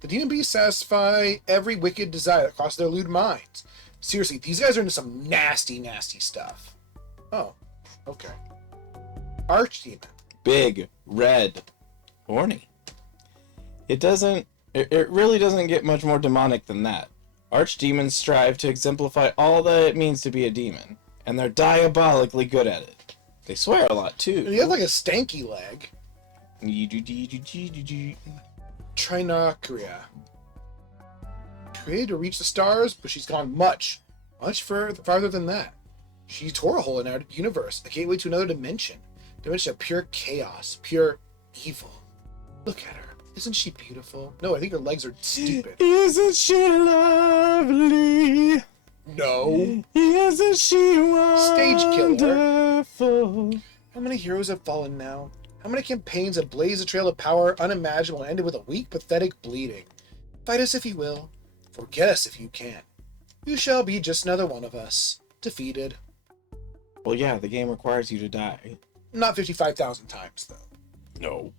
The demon beasts satisfy every wicked desire that crosses their lewd minds. Seriously, these guys are into some nasty, nasty stuff. Oh, okay. Archdemon. Big, red, horny. It really doesn't get much more demonic than that. Archdemons strive to exemplify all that it means to be a demon, and they're diabolically good at it. They swear a lot, too. You have like a stanky leg. Trinacria. Created to reach the stars, but she's gone much farther than that. She tore a hole in our universe, a gateway to another dimension. Dimension of pure chaos, pure evil. Look at her. Isn't she beautiful? No, I think her legs are stupid. Isn't she lovely? No. Isn't she wonderful? Stage killer. How many heroes have fallen now? How many campaigns have blazed a trail of power unimaginable and ended with a weak, pathetic bleeding? Fight us if you will. Forget us if you can. You shall be just another one of us. Defeated. Well, yeah, the game requires you to die. Not 55,000 times, though. No.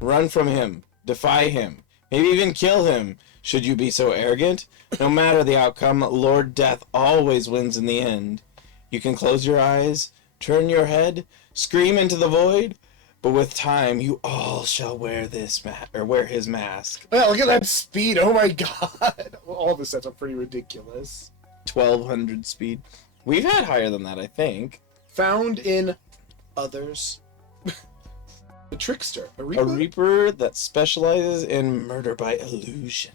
Run from him. Defy him. Maybe even kill him, should you be so arrogant. No matter the outcome, Lord Death always wins in the end. You can close your eyes, turn your head, scream into the void, but with time, you all shall wear wear his mask. Well, look at that speed. Oh my god. All the sets are pretty ridiculous. 1200 speed. We've had higher than that, I think. Found in others. The Trickster. A reaper that specializes in murder by illusion.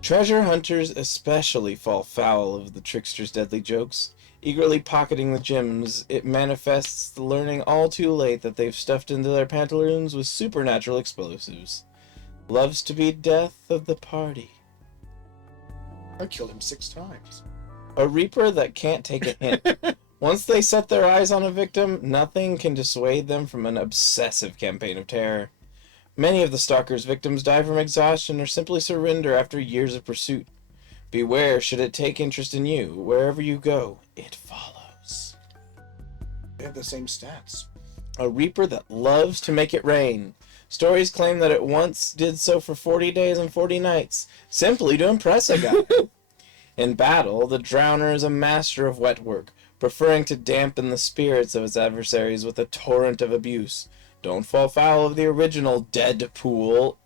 Treasure hunters especially fall foul of the trickster's deadly jokes. Eagerly pocketing the gems, it manifests, learning all too late that they've stuffed into their pantaloons with supernatural explosives. Loves to be death of the party. I killed him 6 times. A reaper that can't take a hint. Once they set their eyes on a victim, nothing can dissuade them from an obsessive campaign of terror. Many of the stalker's victims die from exhaustion or simply surrender after years of pursuit. Beware should it take interest in you. Wherever you go, it follows. They have the same stats. A reaper that loves to make it rain. Stories claim that it once did so for 40 days and 40 nights, simply to impress a guy. In battle, the drowner is a master of wet work, preferring to dampen the spirits of his adversaries with a torrent of abuse. Don't fall foul of the original Deadpool.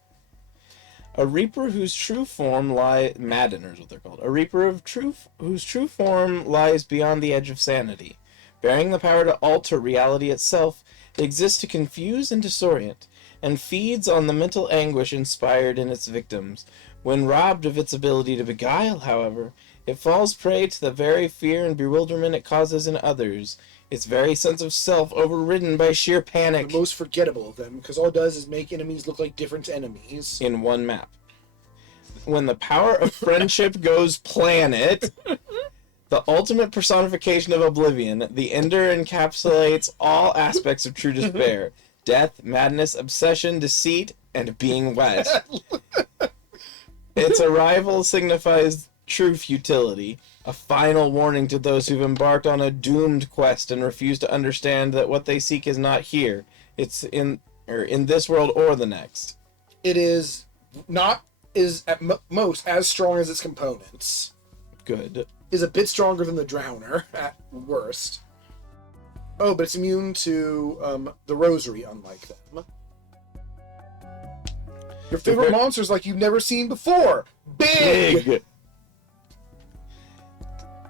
A reaper whose true form Maddeners, what they're called. A reaper whose true form lies beyond the edge of sanity. Bearing the power to alter reality itself, it exists to confuse and disorient, and feeds on the mental anguish inspired in its victims. When robbed of its ability to beguile, however, it falls prey to the very fear and bewilderment it causes in others, its very sense of self overridden by sheer panic. The most forgettable of them, because all it does is make enemies look like different enemies. In one map. When the power of friendship goes planet, the ultimate personification of oblivion, the ender encapsulates all aspects of true despair. Death, madness, obsession, deceit, and being wet. Its arrival signifies true futility, a final warning to those who've embarked on a doomed quest and refuse to understand that what they seek is not here. It's in this world or the next. It is at most as strong as its components. Good. Is a bit stronger than the Drowner at worst. Oh, but it's immune to the Rosary, unlike them. Your favorite monster's like you've never seen before. Big!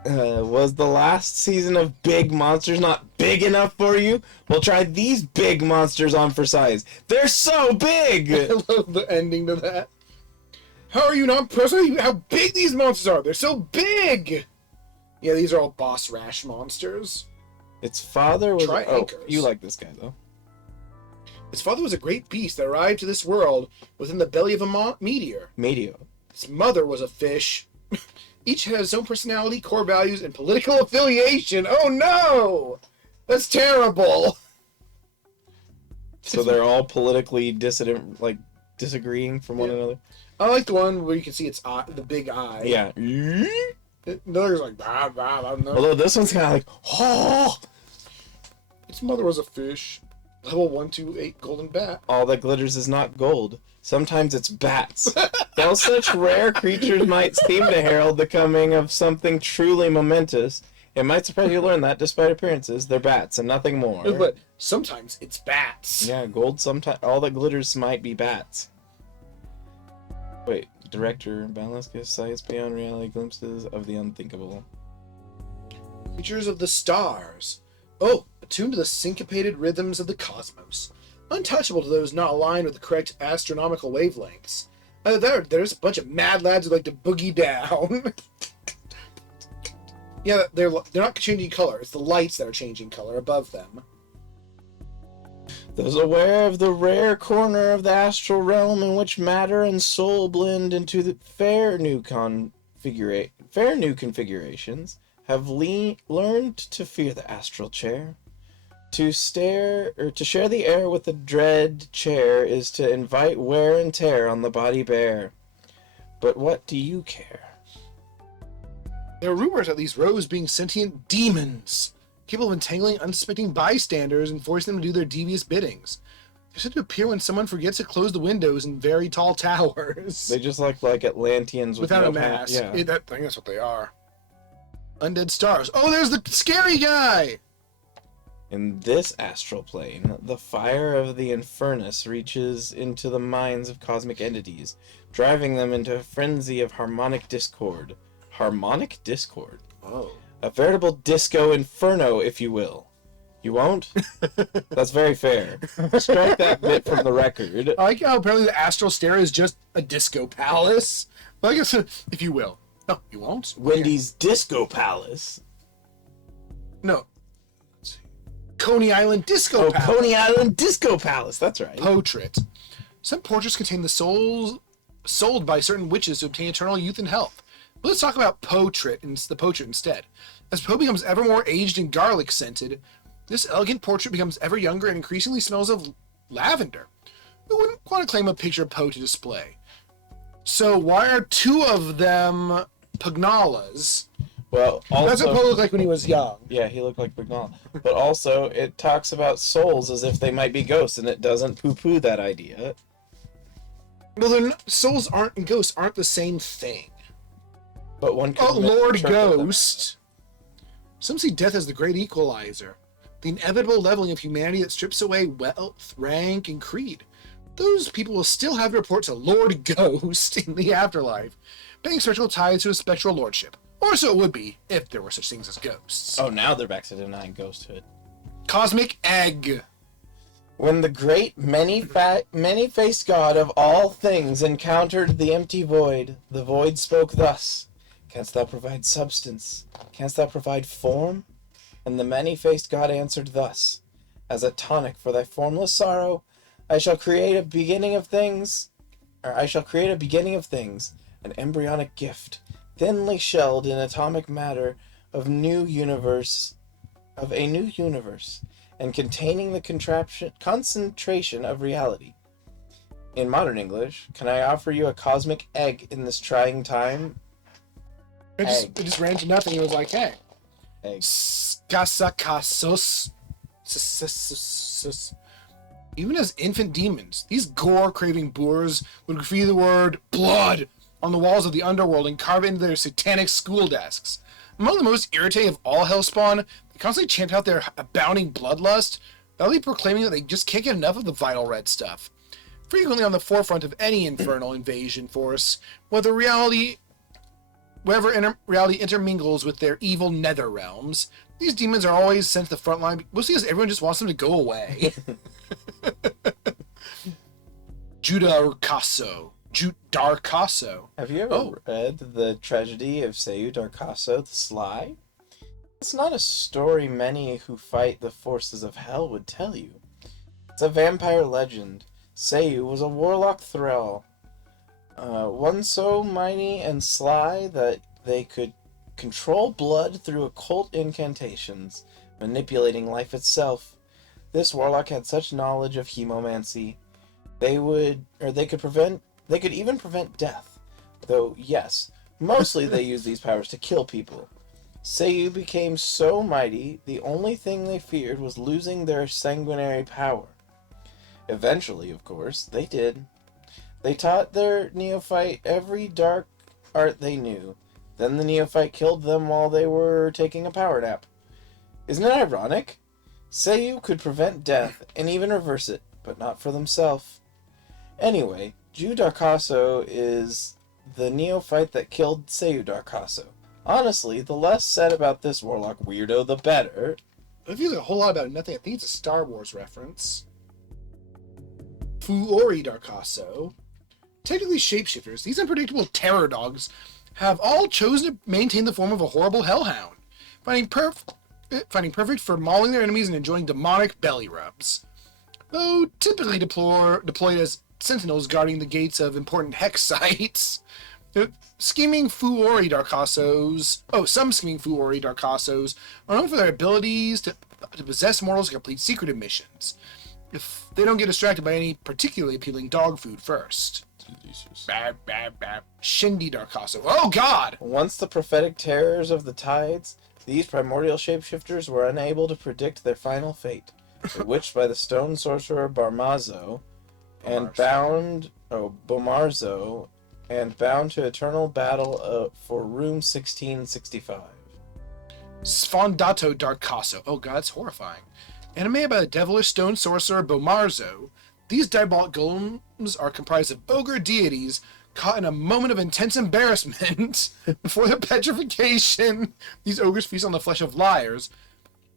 Was the last season of Big Monsters not big enough for you? Well, try these big monsters on for size. They're so big! I love the ending to that. How are you not impressed with how big these monsters are? They're so big! Yeah, these are all boss rash monsters. Its father was... Tri-anchors. Oh, you like this guy, though. Its father was a great beast that arrived to this world within the belly of a meteor. Meteor. Its mother was a fish. Each had its own personality, core values, and political affiliation. Oh no! That's terrible! So they're all politically dissident, like, disagreeing from one another? I like the one where you can see its eye, the big eye. Yeah. Another's like, bah, bah, I don't know. Although this one's kind of like, oh! Its mother was a fish. Level 128 golden bat. All that glitters is not gold. Sometimes it's bats. While such rare creatures might seem to herald the coming of something truly momentous, it might surprise you to learn that, despite appearances, they're bats and nothing more. But sometimes it's bats. Yeah, gold, sometimes all that glitters might be bats. Wait, director Balance gives sights beyond reality, glimpses of the unthinkable. Creatures of the stars. Oh, attuned to the syncopated rhythms of the cosmos. Untouchable to those not aligned with the correct astronomical wavelengths. Either that or there's a bunch of mad lads who like to boogie down. Yeah, they're not changing color. It's the lights that are changing color above them. Those aware of the rare corner of the astral realm in which matter and soul blend into the fair new configurations have learned to fear the astral chair. To share the air with the dread chair is to invite wear and tear on the body bare. But what do you care? There are rumors of these rows being sentient demons, capable of entangling unsuspecting bystanders and forcing them to do their devious biddings. They're said to appear when someone forgets to close the windows in very tall towers. They just look like Atlanteans without no a mask. Yeah. I think that's what they are. Undead stars. Oh, there's the scary guy! In this astral plane, the fire of the infernus reaches into the minds of cosmic entities, driving them into a frenzy of harmonic discord. Harmonic discord? Oh. A veritable disco inferno, if you will. You won't? That's very fair. Strike that bit from the record. I like how apparently the astral stare is just a disco palace. Well, I guess, if you will. No, you won't? Wendy's Disco Palace. No. Let's see. Coney Island Disco Palace. Coney Island Disco Palace. That's right. Portrait. Some portraits contain the souls sold by certain witches to obtain eternal youth and health. But let's talk about the portrait instead. As Poe becomes ever more aged and garlic-scented, this elegant portrait becomes ever younger and increasingly smells of lavender. Who wouldn't want to claim a picture of Poe to display? So why are two of them Pagnalas? Well, also, that's what Poe looked like when he was young. Yeah, he looked like Pagnola. But also, it talks about souls as if they might be ghosts, and it doesn't poo-poo that idea. Well, souls and ghosts aren't the same thing. But one could Lord Ghost. Some see death as the great equalizer, the inevitable leveling of humanity that strips away wealth, rank, and creed. Those people will still have to report to Lord Ghost in the afterlife, paying spiritual tithes to his spectral lordship. Or so it would be, if there were such things as ghosts. Oh, now they're back to denying ghosthood. Cosmic Egg. When the great many-faced God of all things encountered the empty void, the void spoke thus: "Canst thou provide substance? Canst thou provide form?" And the many-faced God answered thus: "As a tonic for thy formless sorrow, I shall create a beginning of things, an embryonic gift, thinly shelled in atomic matter of a new universe, and containing the concentration of reality. In modern English, can I offer you a cosmic egg in this trying time?" It just ran to nothing. It was like, hey. Egg. Skasakasos. Even as infant demons, these gore-craving boors would graffiti the word blood on the walls of the underworld and carve it into their satanic school desks. Among the most irritating of all hellspawn, they constantly chant out their abounding bloodlust, loudly proclaiming that they just can't get enough of the vital red stuff. Frequently on the forefront of any infernal invasion force, wherever reality intermingles with their evil nether realms, these demons are always sent to the front line, mostly because everyone just wants them to go away. Judarcaso. Have you ever read The Tragedy of Seyu Darcaso the Sly? It's not a story many who fight the forces of hell would tell you. It's a vampire legend. Seyu was a warlock thrall, one so mighty and sly that they could control blood through occult incantations, manipulating life itself. This warlock had such knowledge of hemomancy, they could even prevent death. Though, yes, mostly they used these powers to kill people. Seyu became so mighty, the only thing they feared was losing their sanguinary power. Eventually, of course, they did. They taught their neophyte every dark art they knew. Then the neophyte killed them while they were taking a power nap. Isn't it ironic? Seiyu could prevent death and even reverse it, but not for themselves. Anyway, Ju Darkaso is the neophyte that killed Seiyu Darkaso. Honestly, the less said about this warlock weirdo, the better. It feels like a whole lot about nothing. I think it's a Star Wars reference. Fuori Darkaso. Technically shapeshifters, these unpredictable terror dogs have all chosen to maintain the form of a horrible hellhound, finding perfect for mauling their enemies and enjoying demonic belly rubs. Though typically deployed as sentinels guarding the gates of important hex sites, some scheming Fuori Darkasos are known for their abilities to possess mortals and complete secretive missions, if they don't get distracted by any particularly appealing dog food first. Delicious. Bab. Shindy Darkaso. Oh god! Once the prophetic terrors of the tides, these primordial shapeshifters were unable to predict their final fate. Bewitched by the stone sorcerer Bomarzo and bound to eternal battle for room 1665. Sfondato Darkaso. Oh god, that's horrifying. Animated by the devilish stone sorcerer Bomarzo, these diabolic golems are comprised of ogre deities caught in a moment of intense embarrassment before their petrification. These ogres feast on the flesh of liars,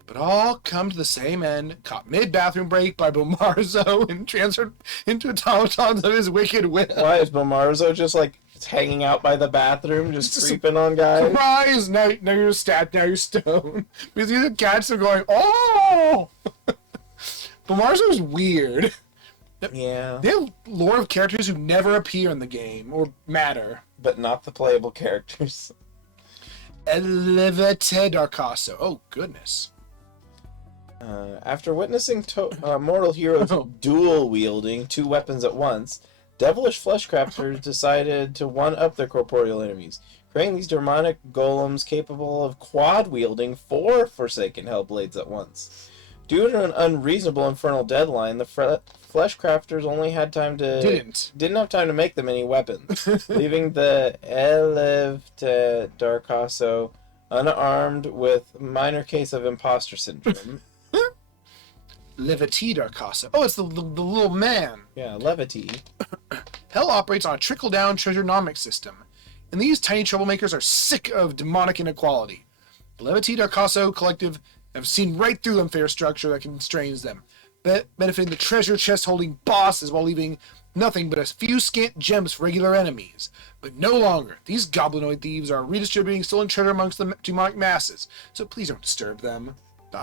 but all come to the same end, caught mid-bathroom break by Bomarzo and transferred into automatons of his wicked will. Why is Bomarzo just hanging out by the bathroom, just creeping on guys? Surprise! Now you're stabbed, now you're stoned. Because these cats are going, oh! Bomarzo's weird. Yeah. They have lore of characters who never appear in the game, or matter. But not the playable characters. Elevate Darkaso. Oh, goodness. After witnessing mortal heroes dual-wielding 2 weapons at once, devilish fleshcrafters decided to one-up their corporeal enemies, creating these demonic golems capable of quad-wielding 4 Forsaken Hellblades at once. Due to an unreasonable infernal deadline, the fleshcrafters only had time to... Didn't have time to make them any weapons, leaving the Elevate Darkaso unarmed with minor case of imposter syndrome. Levity Darkaso. Oh, it's the little man. Yeah, levity. Hell operates on a trickle-down treasurenomics system, and these tiny troublemakers are sick of demonic inequality. The Levity Darkaso Collective have seen right through the unfair structure that constrains them, benefiting the treasure chest-holding bosses while leaving nothing but a few scant gems for regular enemies. But no longer. These goblinoid thieves are redistributing stolen treasure amongst the demonic masses, so please don't disturb them.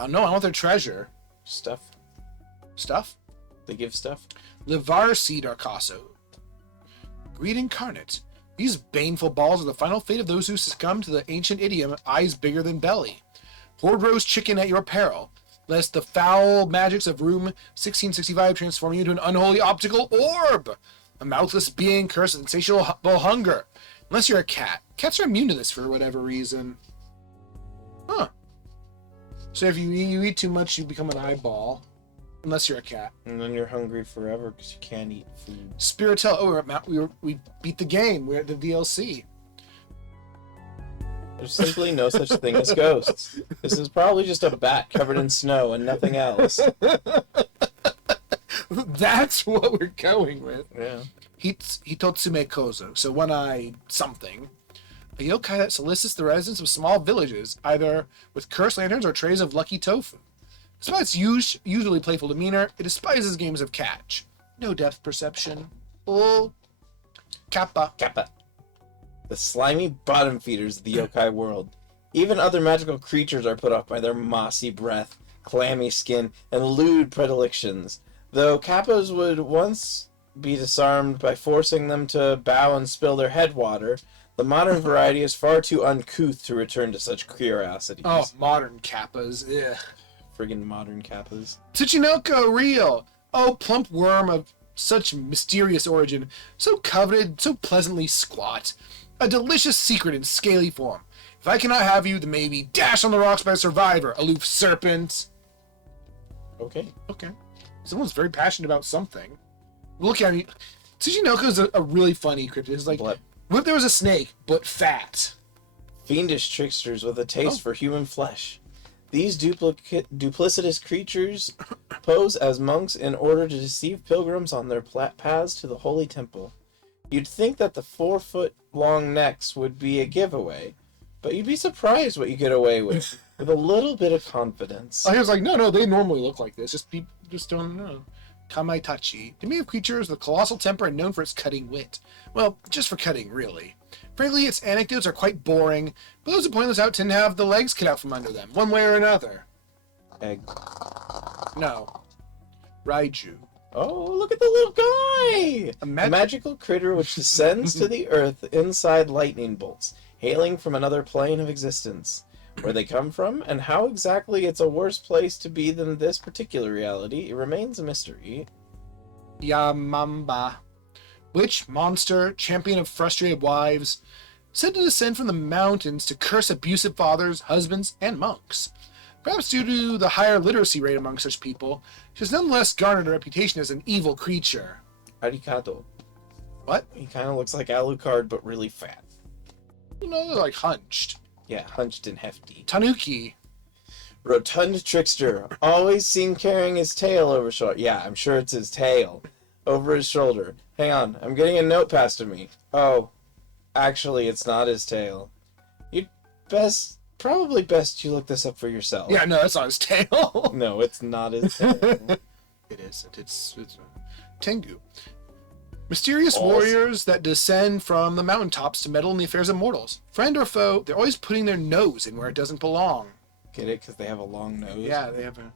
No, I want their treasure. Stuff. They give stuff. Levarsi Darkaso. Greed incarnate. These baneful balls are the final fate of those who succumb to the ancient idiom, eyes bigger than belly. Hoard roast chicken at your peril, lest the foul magics of room 1665 transform you into an unholy optical orb. A mouthless being cursed with insatiable hunger. Unless you're a cat. Cats are immune to this for whatever reason. Huh. So if you eat too much, you become an eyeball. Unless you're a cat. And then you're hungry forever because you can't eat food. Spiritel. Oh, we beat the game. We're at the DLC. There's simply no such thing as ghosts. This is probably just a bat covered in snow and nothing else. That's what we're going with. Yeah. Hitotsume Kozo. So one-eyed something. A yokai that solicits the residents of small villages, either with cursed lanterns or trays of lucky tofu. Despite its usually playful demeanor, it despises games of catch. No depth perception. Oh. Kappa. The slimy bottom feeders of the yokai world. Even other magical creatures are put off by their mossy breath, clammy skin, and lewd predilections. Though kappas would once be disarmed by forcing them to bow and spill their head water, the modern variety is far too uncouth to return to such curiosities. Oh, modern kappas. Ugh. Friggin' modern kappas. Tsuchinoko real. Oh, plump worm of such mysterious origin, so coveted, so pleasantly squat. A delicious secret in scaly form. If I cannot have you, then maybe dash on the rocks by a survivor, aloof serpent. Okay. Someone's very passionate about something. Look at me. Tsuchinoko is a really funny cryptid. It's like, What what if there was a snake, but fat? fiendish tricksters with a taste for human flesh. These duplicitous creatures pose as monks in order to deceive pilgrims on their paths to the holy temple. You'd think that the 4-foot-long necks would be a giveaway, but you'd be surprised what you get away with a little bit of confidence. I was like, no, they normally look like this. Just don't know. Kamaitachi. Diminutive creatures with a colossal temper and known for its cutting wit. Well, just for cutting, really. Frankly, its anecdotes are quite boring, but those who point this out tend to have the legs cut out from under them, one way or another. Egg. No. Raiju. Oh, look at the little guy! A magical critter which descends to the earth inside lightning bolts, hailing from another plane of existence. Where they come from, and how exactly it's a worse place to be than this particular reality, it remains a mystery. Yamamba. Witch, monster, champion of frustrated wives, said to descend from the mountains to curse abusive fathers, husbands, and monks. Perhaps due to the higher literacy rate among such people, she has nonetheless garnered a reputation as an evil creature. Arigato. What? He kind of looks like Alucard, but really fat. You know, they're like hunched. Yeah, hunched and hefty. Tanuki. Rotund trickster, always seen carrying his tail over shoulder. Yeah, I'm sure it's his tail. Over his shoulder. Hang on, I'm getting a note passed to me. Oh, actually, it's not his tail. Probably best you look this up for yourself. Yeah, no, that's not his tail. No, it's not his tail. It is. It's Tengu. Mysterious Balls. warriors that descend from the mountaintops to meddle in the affairs of mortals. Friend or foe, they're always putting their nose in where it doesn't belong. Get it? Because they have a long nose? Yeah, they have a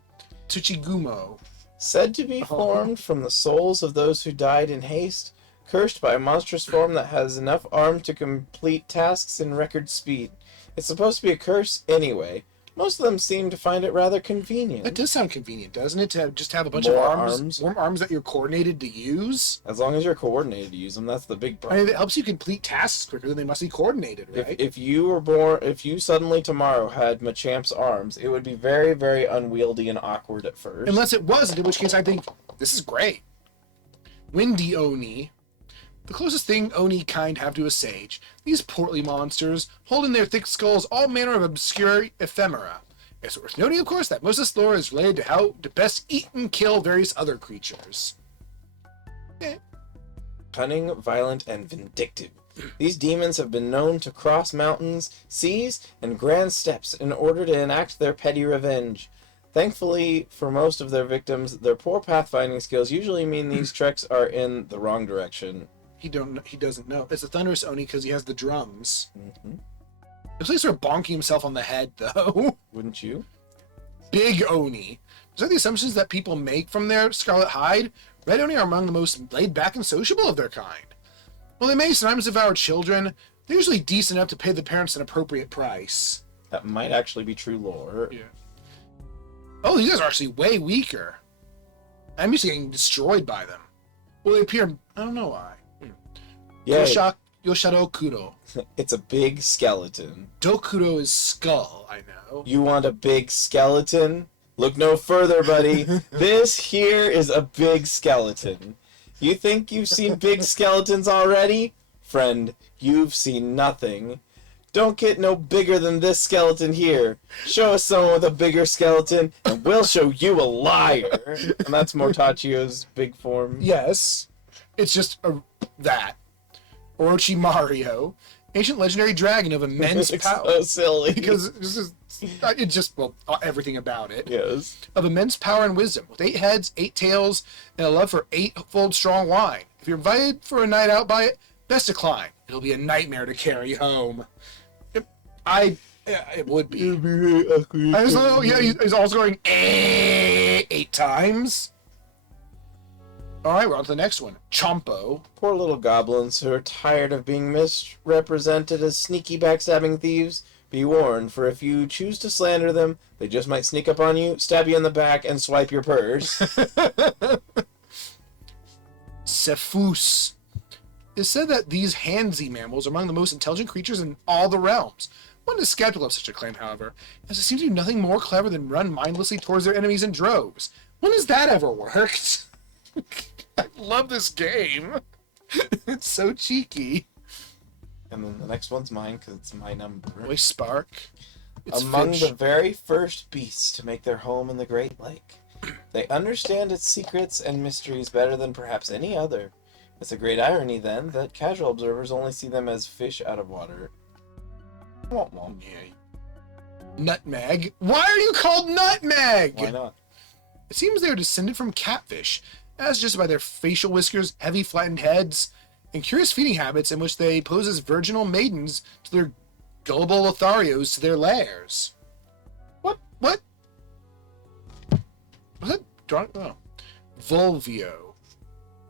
Tsuchigumo. Said to be formed from the souls of those who died in haste, cursed by a monstrous form that has enough arm to complete tasks in record speed. It's supposed to be a curse anyway. Most of them seem to find it rather convenient. It does sound convenient, doesn't it, to just have a bunch More of arms? more arms that you're coordinated to use? As long as you're coordinated to use them, that's the big I problem. mean, it helps you complete tasks quicker, then they must be coordinated, right? If you suddenly tomorrow had Machamp's arms, it would be very, very unwieldy and awkward at first. Unless it wasn't, in which case I think, this is great. Windy Oni. The closest thing Oni kind have to a sage. These portly monsters hold in their thick skulls all manner of obscure ephemera. It's worth noting, of course, that most of this lore is related to how to best eat and kill various other creatures. Cunning, violent, and vindictive. These demons have been known to cross mountains, seas, and grand steppes in order to enact their petty revenge. Thankfully, for most of their victims, their poor pathfinding skills usually mean these treks are in the wrong direction. He doesn't know. It's a thunderous Oni because he has the drums. Mm-hmm. Looks like sort of bonking himself on the head, though. Wouldn't you? Big Oni. Those are the assumptions that people make from their scarlet hide. Red Oni are among the most laid back and sociable of their kind. While they may sometimes devour children, they're usually decent enough to pay the parents an appropriate price. That might actually be true lore. Yeah. Oh, these guys are actually way weaker. I'm used to getting destroyed by them. Well, they appear... I don't know why. Yeah, Yoshado Kuro. it's a big skeleton. Dokuro is skull, I know. You want a big skeleton? Look no further, buddy. This here is a big skeleton. You think you've seen big skeletons already? Friend, you've seen nothing. Don't get no bigger than this skeleton here. Show us someone with a bigger skeleton, and we'll show you a liar. And that's Mortacchio's big form. Yes. It's just that. Orochimaru, ancient legendary dragon of immense It's power. so silly. Because it's just, well, everything about it. Yes. Of immense power and wisdom, with 8 heads, 8 tails, and a love for 8-fold strong wine. If you're invited for a night out by it, best decline. It'll be a nightmare to carry home. It would be. I just know, yeah, he's also going 8 times. Alright, we're on to the next one. Chompo. Poor little goblins who are tired of being misrepresented as sneaky backstabbing thieves. Be warned, for if you choose to slander them, they just might sneak up on you, stab you in the back, and swipe your purse. Cephus. It's said that these handsy mammals are among the most intelligent creatures in all the realms. One is skeptical of such a claim, however, as it seems to do nothing more clever than run mindlessly towards their enemies in droves. When has that ever worked? I love this game. It's so cheeky. And then the next one's mine because it's my number. Boy, Spark. It's Among fish. the very first beasts to make their home in the Great Lake. They understand its secrets and mysteries better than perhaps any other. It's a great irony, then, that casual observers only see them as fish out of water. Womp womp. Yeah. Nutmeg. Why are you called Nutmeg? Why not? It seems they are descended from catfish, as just by their facial whiskers, heavy flattened heads, and curious feeding habits in which they pose as virginal maidens to their gullible Lotharios to their lairs. What? Was that drunk? Oh. Volvio.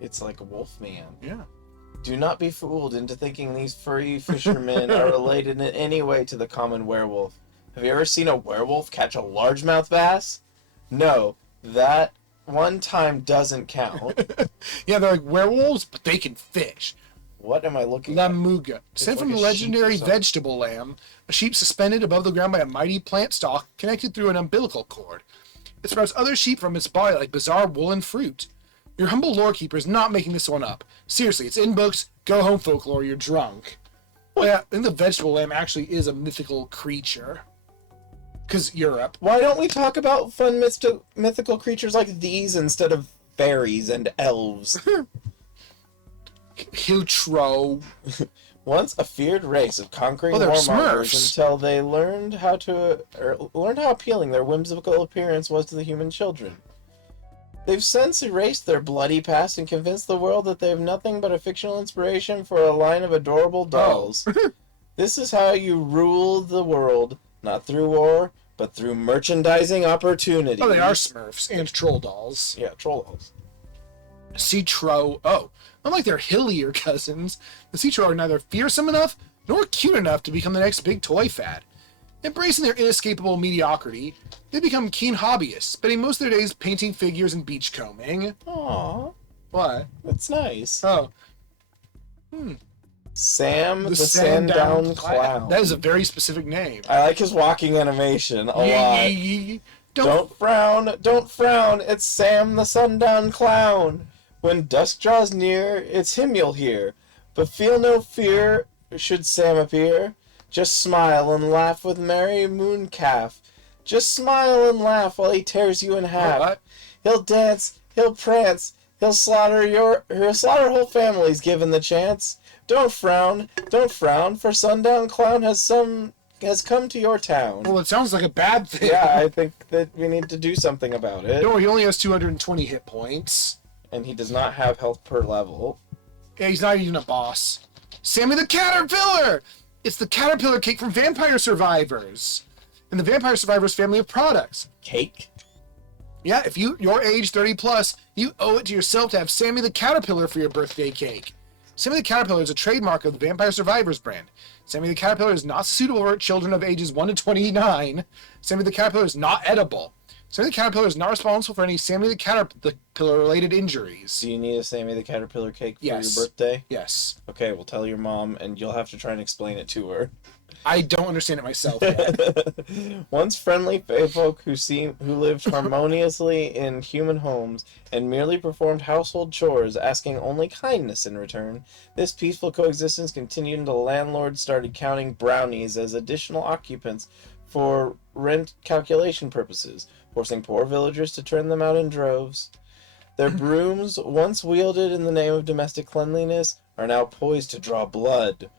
It's like a wolf man. Yeah. Do not be fooled into thinking these furry fishermen are related in any way to the common werewolf. Have you ever seen a werewolf catch a largemouth bass? No, that one time doesn't count. Yeah, they're like werewolves, but they can fish. What am I looking at? Lamuga. Sent from like the a sheep or legendary something. vegetable lamb, a sheep suspended above the ground by a mighty plant stalk connected through an umbilical cord. It sprouts other sheep from its body like bizarre woolen fruit. Your humble lore keeper is not making this one up. Seriously, it's in books. Go home, folklore. You're drunk. Well, yeah, I think the vegetable lamb actually is a mythical creature. Because Europe. Why don't we talk about fun mythical creatures like these instead of fairies and elves? Hiltro. Once a feared race of conquering Oh, they're warmongers Smurfs. until they learned how appealing their whimsical appearance was to the human children. They've since erased their bloody past and convinced the world that they have nothing but a fictional inspiration for a line of adorable dolls. This is how you rule the world, not through war, but through merchandising opportunity. Oh, they are Smurfs and troll dolls. Yeah, troll dolls. Citro. Oh, unlike their hillier cousins, the Citro are neither fearsome enough nor cute enough to become the next big toy fad. Embracing their inescapable mediocrity, they become keen hobbyists, spending most of their days painting figures and beachcombing. Aww, What? that's nice. Oh, Sam the Sandown Clown. That is a very specific name. I like his walking animation a lot. Don't frown, don't frown, it's Sam the Sundown Clown. When dusk draws near, it's him you'll hear. But feel no fear, should Sam appear. Just smile and laugh with merry mooncalf. Just smile and laugh while he tears you in half. What? He'll dance, he'll prance, he'll slaughter whole families given the chance. Don't frown, for Sundown Clown has come to your town. Well, it sounds like a bad thing. Yeah, I think that we need to do something about it. Don't worry, he only has 220 hit points. And he does not have health per level. Yeah, he's not even a boss. Sammy the Caterpillar! It's the Caterpillar cake from Vampire Survivors. And the Vampire Survivors family of products. Cake? Yeah, if you're age 30 plus, you owe it to yourself to have Sammy the Caterpillar for your birthday cake. Sammy the Caterpillar is a trademark of the Vampire Survivors brand. Sammy the Caterpillar is not suitable for children of ages 1 to 29. Sammy the Caterpillar is not edible. Sammy the Caterpillar is not responsible for any Sammy the Caterpillar related injuries. Do you need a Sammy the Caterpillar cake for Yes. your birthday? Yes. Okay, we'll tell your mom, and you'll have to try and explain it to her. I don't understand it myself yet. Once friendly folk who lived harmoniously in human homes and merely performed household chores, asking only kindness in return, this peaceful coexistence continued until landlords started counting brownies as additional occupants for rent calculation purposes, forcing poor villagers to turn them out in droves. Their brooms, once wielded in the name of domestic cleanliness, are now poised to draw blood.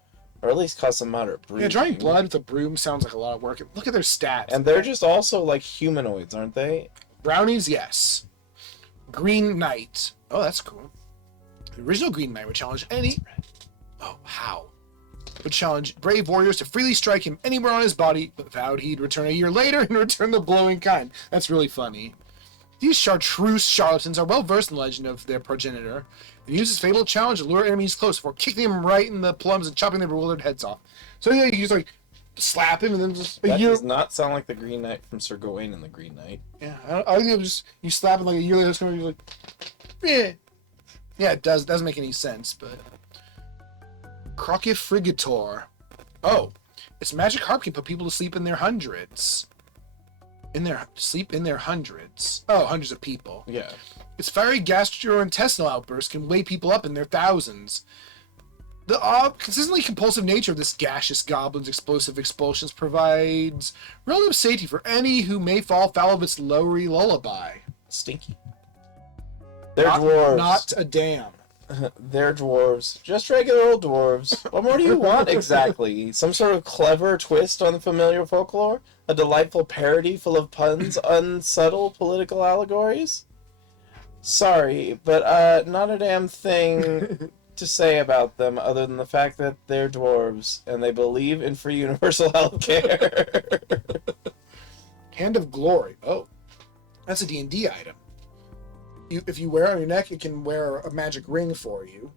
Or at least cause some moderate bleeding. Yeah, drawing blood with a broom sounds like a lot of work. Look at their stats. And they're just also like humanoids, aren't they? Brownies, yes. Green Knight. Oh, that's cool. The original Green Knight would challenge any... Oh, how? Would challenge brave warriors to freely strike him anywhere on his body, but vowed he'd return a year later and return the blowing kind. That's really funny. These chartreuse charlatans are well versed in the legend of their progenitor, and use this fatal challenge to lure enemies close before kicking them right in the plums and chopping their bewildered heads off. So yeah, you just like slap him and then just a That year. does not sound like the Green Knight from Sir Gawain and the Green Knight. Yeah, I think it was just you slap him like a year later. It's gonna be like, yeah, it doesn't make any sense. But Crocifrigator. Oh, its magic harp can put people to sleep in their hundreds. Hundreds of people. Yeah. Its fiery gastrointestinal outbursts can weigh people up in their thousands. The consistently compulsive nature of this gaseous goblin's explosive expulsions provides relative safety for any who may fall foul of its lowery lullaby. Stinky. They're dwarves. Not a damn. They're dwarves. Just regular old dwarves. What more do you want exactly? Some sort of clever twist on the familiar folklore? A delightful parody full of puns, unsubtle political allegories? Sorry, but not a damn thing to say about them other than the fact that they're dwarves and they believe in free universal health care. Hand of Glory. Oh, that's a D&D item. If you wear it on your neck, it can wear a magic ring for you.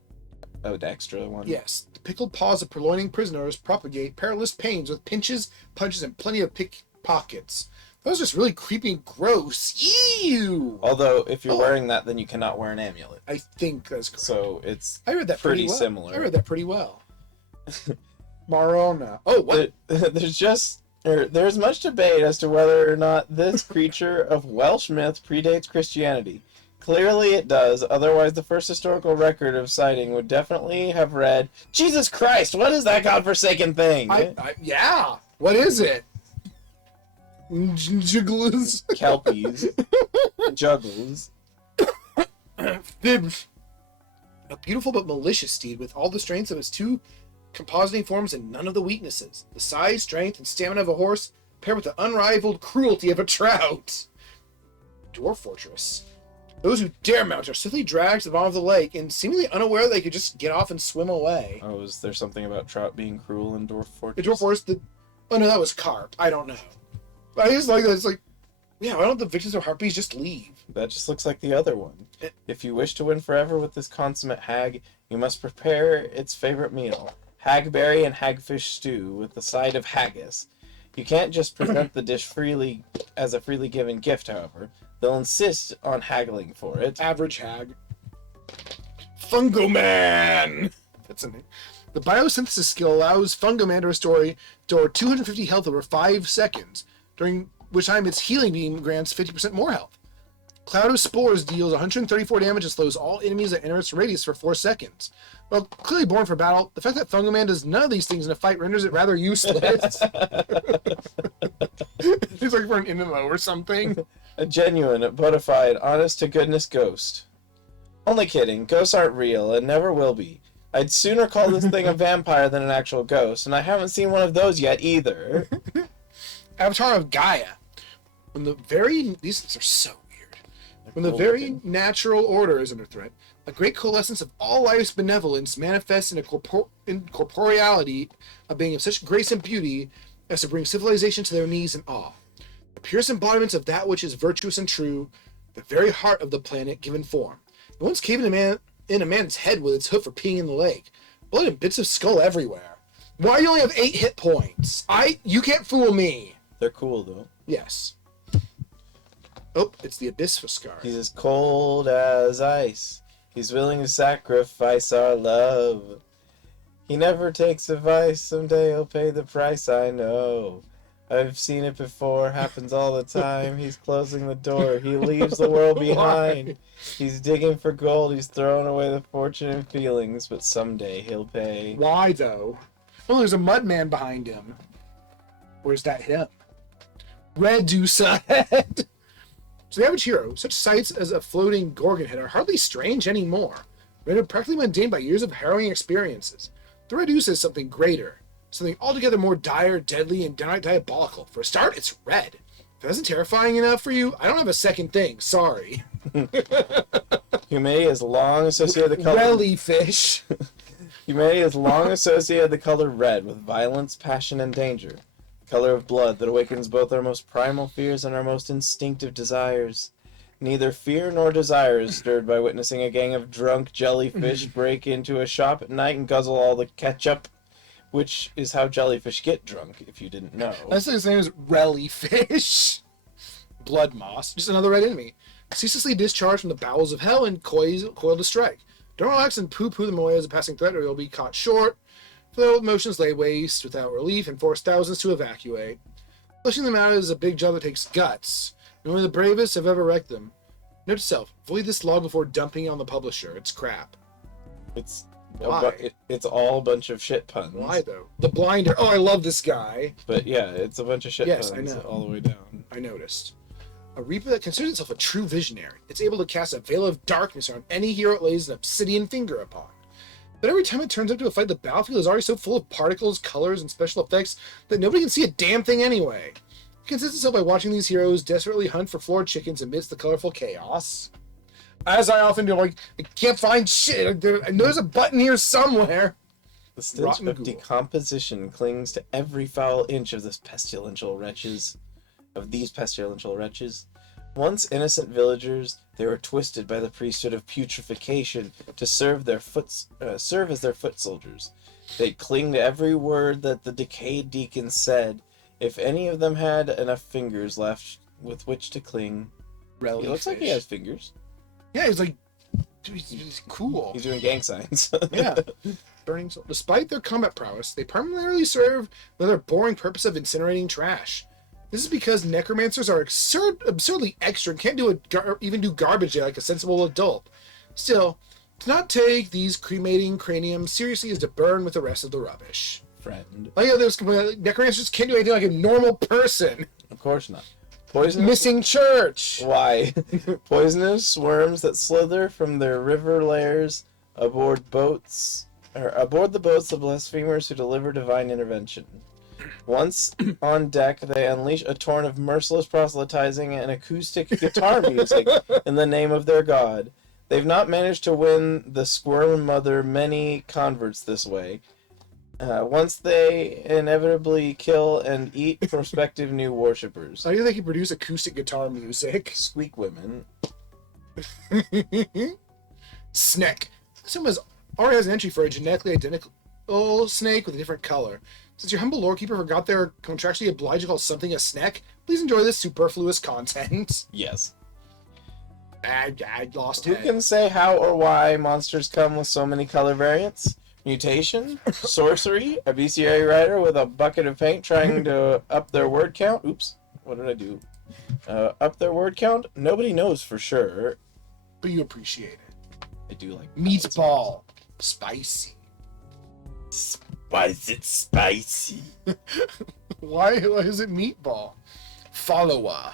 Oh, the extra one. Yes. The pickled paws of purloining prisoners propagate perilous pains with pinches, punches, and plenty of pickpockets. That was just really creepy and gross. Ew! Although, if you're wearing that, then you cannot wear an amulet. I think that's correct. So it's I read that pretty well. similar. I read that pretty well. Marona. Oh, what? There's much debate as to whether or not this creature of Welsh myth predates Christianity. Clearly it does, otherwise the first historical record of sighting would definitely have read, Jesus Christ, what is that godforsaken thing? Yeah, what is it? Jugglers? Kelpies. Juggles. Fibs. A beautiful but malicious steed with all the strengths of its two compositing forms and none of the weaknesses. The size, strength, and stamina of a horse paired with the unrivaled cruelty of a trout. Dwarf Fortress. Those who dare mount are swiftly dragged to the bottom of the lake and seemingly unaware they could just get off and swim away. Oh, is there something about trout being cruel in Dwarf Fortress? The Dwarf Fortress, oh no, that was carp. I don't know. But I just like that. It's like, yeah, why don't the victims of harpies just leave? That just looks like the other one. If you wish to win forever with this consummate hag, you must prepare its favorite meal. Hagberry and hagfish stew with the side of haggis. You can't just present the dish freely as a freely given gift, however. They'll insist on haggling for it. Average hag. Fungoman! That's a name. The biosynthesis skill allows Fungoman to restore 250 health over 5 seconds, during which time its healing beam grants 50% more health. Cloud of Spores deals 134 damage and slows all enemies that enter its radius for 4 seconds. Well, clearly born for battle, the fact that Fungoman does none of these things in a fight renders it rather useless. He's looking for an MMO or something. A genuine, bona fide, honest-to-goodness ghost. Only kidding. Ghosts aren't real and never will be. I'd sooner call this thing a vampire than an actual ghost, and I haven't seen one of those yet either. Avatar of Gaia. These things are so weird. When the very natural order is under threat, a great coalescence of all life's benevolence manifests in a corporeality of being of such grace and beauty as to bring civilization to their knees in awe. The purest embodiments of that which is virtuous and true, the very heart of the planet given form. It once caved in a man's head with its hoof for peeing in the lake. Blood and bits of skull everywhere. Why do you only have 8 hit points? You can't fool me. They're cool, though. Yes. Oh, it's the Abyss for Scar. He's as cold as ice. He's willing to sacrifice our love. He never takes advice. Someday he'll pay the price, I know. I've seen it before. Happens all the time. He's closing the door. He leaves the world behind. He's digging for gold. He's throwing away the fortune and feelings. But someday he'll pay. Why, though? Oh, there's a mudman behind him. Where's that him? Redusa head. So the average hero, such sights as a floating Gorgon head are hardly strange anymore, rendered practically mundane by years of harrowing experiences. The Redusa is something greater, something altogether more dire, deadly, and downright diabolical. For a start, it's red. If that isn't terrifying enough for you, I don't have a second thing. Sorry. Humanity has long associated the color... Jellyfish. Humanity has long associated the color red with violence, passion, and danger. Color of blood that awakens both our most primal fears and our most instinctive desires. Neither fear nor desire is stirred by witnessing a gang of drunk jellyfish break into a shop at night and guzzle all the ketchup, which is how jellyfish get drunk, if you didn't know. That's his name is Rellyfish. Blood moss, just another red enemy. Ceaselessly discharged from the bowels of hell and coiled to strike. Don't relax and poo-poo them away as a passing threat or you'll be caught short. Filled motions lay waste without relief and force thousands to evacuate. Flushing them out is a big job that takes guts, and only the bravest have ever wrecked them. Note to self, avoid this log before dumping it on the publisher. It's crap. It's Why? it's all a bunch of shit puns. Why, though? The blinder. Oh, I love this guy. But yeah, it's a bunch of shit Yes, I puns know. all the way down. I noticed. A Reaper that considers itself a true visionary. It's able to cast a veil of darkness around any hero it lays an obsidian finger upon. But every time it turns up to a fight, the battlefield is already so full of particles, colors, and special effects that nobody can see a damn thing anyway. It consists itself by watching these heroes desperately hunt for floor chickens amidst the colorful chaos. As I often do, like, I can't find shit. I know there's a button here somewhere. The stench Rotten of ghoul. decomposition clings to every foul inch of these pestilential wretches. Once innocent villagers, they were twisted by the priesthood of putrefaction to serve as their foot soldiers. They cling to every word that the decayed deacon said. If any of them had enough fingers left with which to cling, he looks like he has fingers. Yeah, he's like, dude, he's cool. He's doing gang signs. Yeah. Burning soul. Despite their combat prowess, they primarily serve their boring purpose of incinerating trash. This is because necromancers are absurdly extra and can't even do garbage like a sensible adult. Still, to not take these cremating craniums seriously is to burn with the rest of the rubbish. Friend. Like, there's necromancers can't do anything like a normal person. Of course not. Poisonous. Missing church. Why? Poisonous worms that slither from their river lairs aboard the boats of blasphemers who deliver divine intervention. Once on deck, they unleash a torrent of merciless proselytizing and acoustic guitar music in the name of their god. They've not managed to win the Squirm Mother many converts this way. Once they inevitably kill and eat prospective new worshippers. I think they can produce acoustic guitar music. Squeak women. Snake. Someone already has an entry for a genetically identical snake with a different color. Since your humble lorekeeper forgot they're contractually obliged to call something a snack, please enjoy this superfluous content. Yes. I lost Who it. can say how or why monsters come with so many color variants? Mutation? Sorcery? A bestiary rider with a bucket of paint trying to up their word count? Oops. What did I do? Up their word count? Nobody knows for sure. But you appreciate it. I do like Meatball. Spicy. Why is it spicy? Why is it meatball? Follower.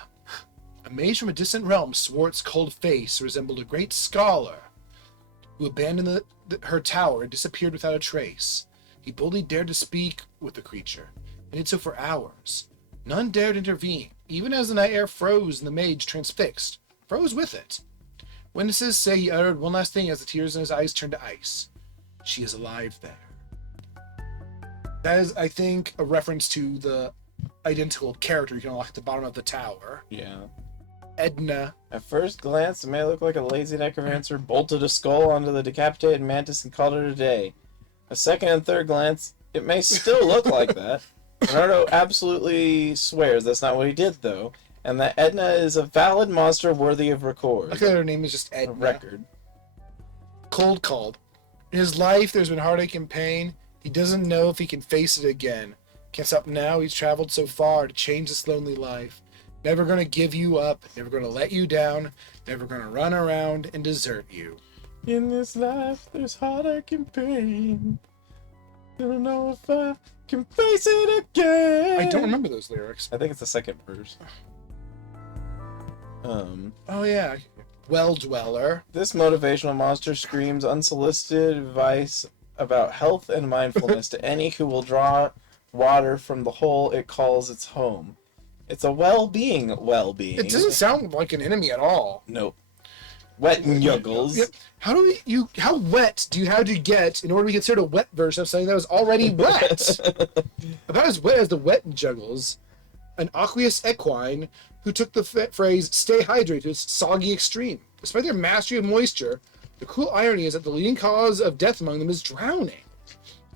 A mage from a distant realm swore its cold face resembled a great scholar who abandoned her tower and disappeared without a trace. He boldly dared to speak with the creature, and did so for hours. None dared intervene, even as the night air froze and the mage, transfixed, froze with it. Witnesses say he uttered one last thing as the tears in his eyes turned to ice. She is alive there. That is, I think, a reference to the identical character you can unlock at the bottom of the tower. Yeah. Edna. At first glance, it may look like a lazy necromancer bolted a skull onto the decapitated mantis and called it a day. A second and third glance, it may still look like that. Bernardo absolutely swears that's not what he did, though, and that Edna is a valid monster worthy of record. I think her name is just Edna. Record. Cold called. In his life, there's been heartache and pain. He doesn't know if he can face it again. Can't stop now. He's traveled so far to change this lonely life. Never gonna give you up. Never gonna let you down. Never gonna run around and desert you. In this life, there's heartache and pain. Don't know if I can face it again. I don't remember those lyrics. I think it's the second verse. Oh yeah. Well Dweller. This motivational monster screams unsolicited advice about health and mindfulness to any who will draw water from the hole it calls its home. It's a well-being. It doesn't sound like an enemy at all. Nope. Wet Nuggles. Yep. How wet do you have to get in order to be considered a wet version of something that was already wet? About as wet as the wet juggles, an aqueous equine who took the phrase "stay hydrated" to its soggy extreme. Despite their mastery of moisture, the cruel irony is that the leading cause of death among them is drowning.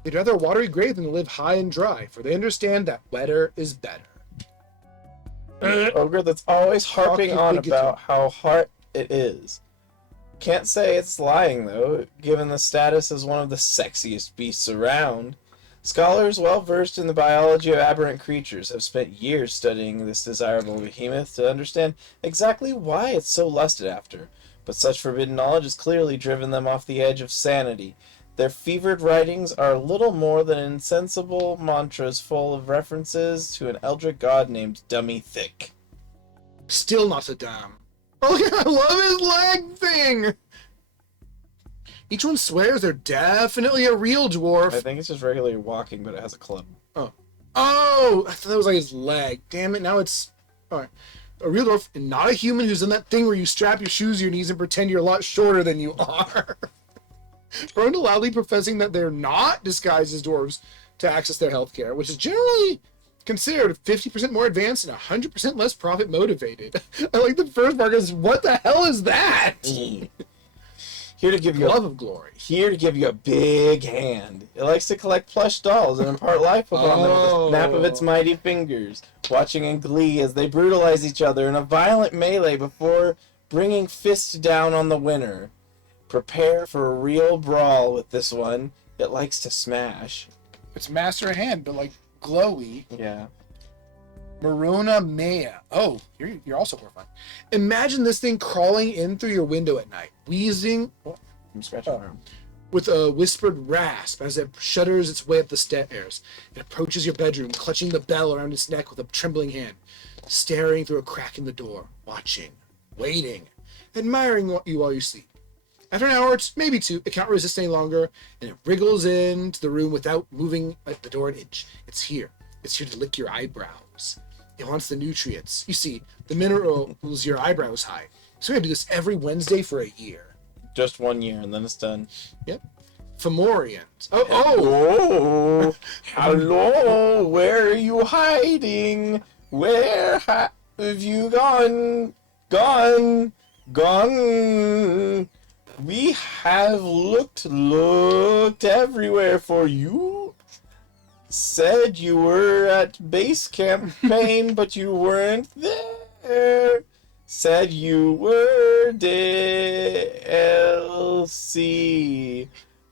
They'd rather a watery grave than to live high and dry, for they understand that wetter is better. Ogre that's always harping on Talking about how hard it is. Can't say it's lying, though, given the status as one of the sexiest beasts around. Scholars well versed in the biology of aberrant creatures have spent years studying this desirable behemoth to understand exactly why it's so lusted after. But such forbidden knowledge has clearly driven them off the edge of sanity. Their fevered writings are little more than insensible mantras full of references to an eldritch god named Dummy Thick. Still not so dumb. Oh, look, I love his leg thing! Each one swears they're definitely a real dwarf. I think it's just regularly walking, but it has a club. Oh, I thought that was like his leg. Damn it, now it's... Alright. A real dwarf, and not a human who's done that thing where you strap your shoes to your knees and pretend you're a lot shorter than you are. Prone to loudly professing that they're not disguised as dwarves to access their healthcare, which is generally considered 50% more advanced and 100% less profit motivated. I like the first part because what the hell is that? Here to give you Love of glory. Here to give you a big hand. It likes to collect plush dolls and impart life upon them with a snap of its mighty fingers, watching in glee as they brutalize each other in a violent melee before bringing fists down on the winner. Prepare for a real brawl with this one. It likes to smash. It's master hand, but like glowy. Yeah. Marona Maya. Oh, you're also horrifying. Imagine this thing crawling in through your window at night, wheezing I'm scratching my arm. with a whispered rasp as it shudders its way up the stairs. It approaches your bedroom, clutching the bell around its neck with a trembling hand, staring through a crack in the door, watching, waiting, admiring you while you sleep. After an hour, maybe two, it can't resist any longer, and it wriggles into the room without moving at the door an inch. It's here. It's here to lick your eyebrows. It wants the nutrients. You see, the minerals your eyebrows hide. So we gotta do this every Wednesday for a year. Just 1 year and then it's done. Yep. Fomorians. Oh! Oh! Hello! Where are you hiding? Where have you gone? Gone! We have looked everywhere for you. Said you were at base campaign, but you weren't there. Said you were DLC,